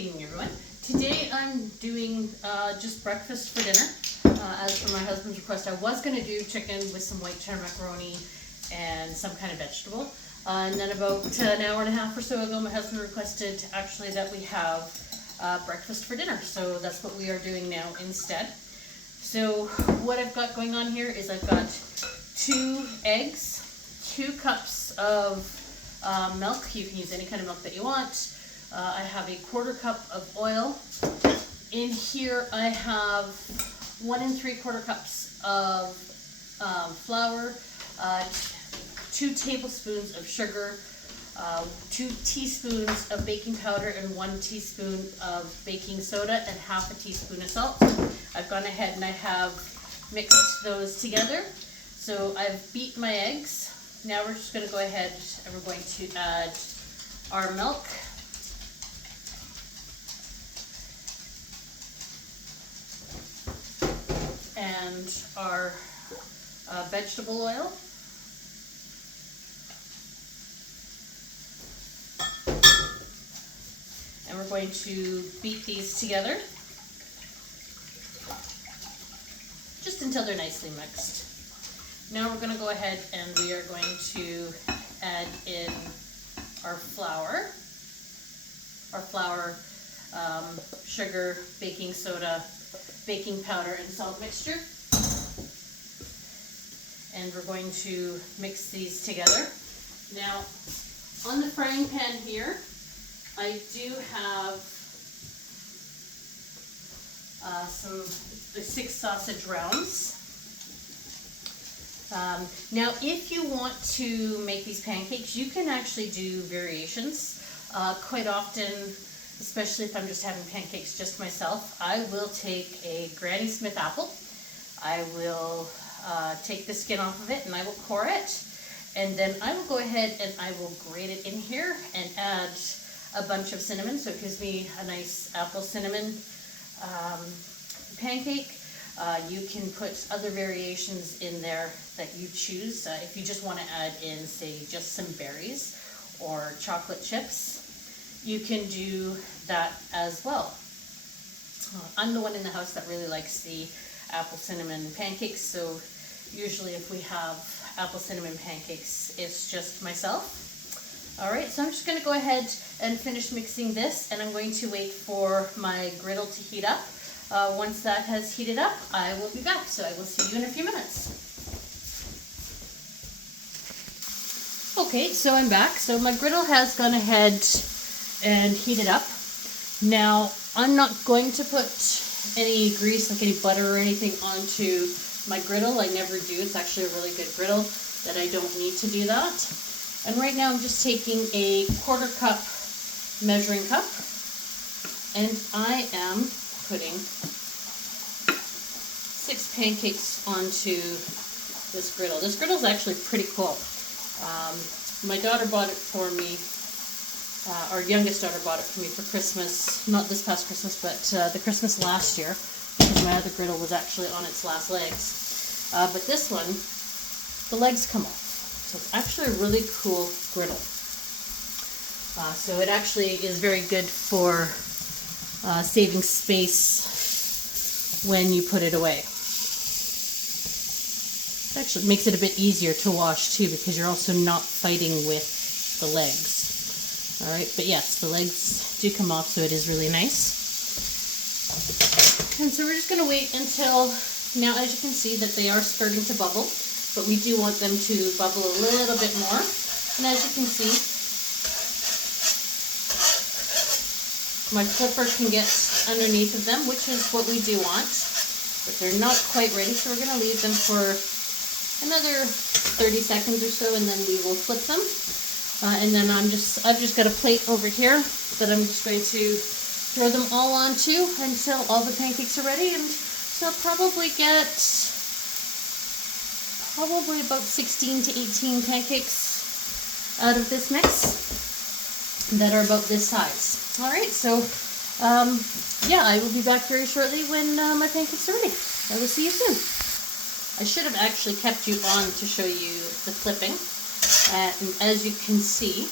evening, everyone. Today I'm doing just breakfast for dinner. As for my husband's request, I was going to do chicken with some white cheddar macaroni and some kind of vegetable. And then about an hour and a half or so ago, my husband requested actually that we have breakfast for dinner. So that's what we are doing now instead. So what I've got going on here is I've got 2 eggs, 2 cups of milk. You can use any kind of milk that you want. I have a 1/4 cup of oil. In here I have 1 3/4 cups of flour, 2 tablespoons of sugar, 2 teaspoons of baking powder, and 1 teaspoon of baking soda, and 1/2 teaspoon of salt. I've gone ahead and I have mixed those together. So I've beat my eggs. Now we're just going to go ahead and we're going to add our milk. And our vegetable oil. And we're going to beat these together just until they're nicely mixed. Now we're going to go ahead and we are going to add in our flour. Sugar, baking soda, baking powder, and salt mixture. And we're going to mix these together. Now, on the frying pan here, I do have the 6 sausage rounds. Now, if you want to make these pancakes, you can actually do variations. Quite often, especially if I'm just having pancakes just myself, I will take a Granny Smith apple. I will take the skin off of it and I will core it. And then I will go ahead and I will grate it in here and add a bunch of cinnamon, so it gives me a nice apple cinnamon pancake. You can put other variations in there that you choose. If you just want to add in, say, just some berries or chocolate chips, you can do that as well. I'm the one in the house that really likes the apple cinnamon pancakes, so usually if we have apple cinnamon pancakes, it's just myself. Alright, so I'm just going to go ahead and finish mixing this, and I'm going to wait for my griddle to heat up. Once that has heated up, I will be back, so I will see you in a few minutes. Okay, so I'm back. So my griddle has gone ahead and heated up. Now, I'm not going to put any grease, like any butter or anything, onto my griddle. I never do. It's actually a really good griddle that I don't need to do that. And right now I'm just taking a 1/4 cup measuring cup, and I am putting 6 pancakes onto this griddle. This griddle is actually pretty cool. My daughter bought it for me. Our youngest daughter bought it for me for Christmas, not this past Christmas, but the Christmas last year, because my other griddle was actually on its last legs. But this one, the legs come off. So it's actually a really cool griddle. So it actually is very good for saving space when you put it away. It actually makes it a bit easier to wash too, because you're also not fighting with the legs. Alright, but yes, the legs do come off, so it is really nice. And so we're just going to wait until, now as you can see that they are starting to bubble, but we do want them to bubble a little bit more. And as you can see, my flipper can get underneath of them, which is what we do want. But they're not quite ready, so we're going to leave them for another 30 seconds or so, and then we will flip them. And then I've just got a plate over here that I'm just going to throw them all onto until all the pancakes are ready. And so I'll probably get about 16 to 18 pancakes out of this mix that are about this size. Alright, so yeah, I will be back very shortly when my pancakes are ready. I will see you soon. I should have actually kept you on to show you the flipping. And as you can see,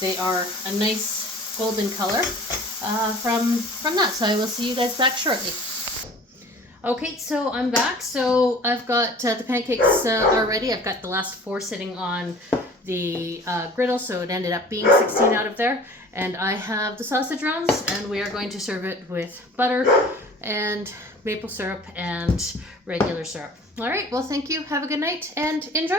they are a nice golden color from that. So I will see you guys back shortly. Okay, so I'm back. So I've got the pancakes are ready. I've got the last 4 sitting on the griddle, so it ended up being 16 out of there. And I have the sausage rounds, and we are going to serve it with butter and maple syrup and regular syrup. All right, well, thank you. Have a good night and enjoy.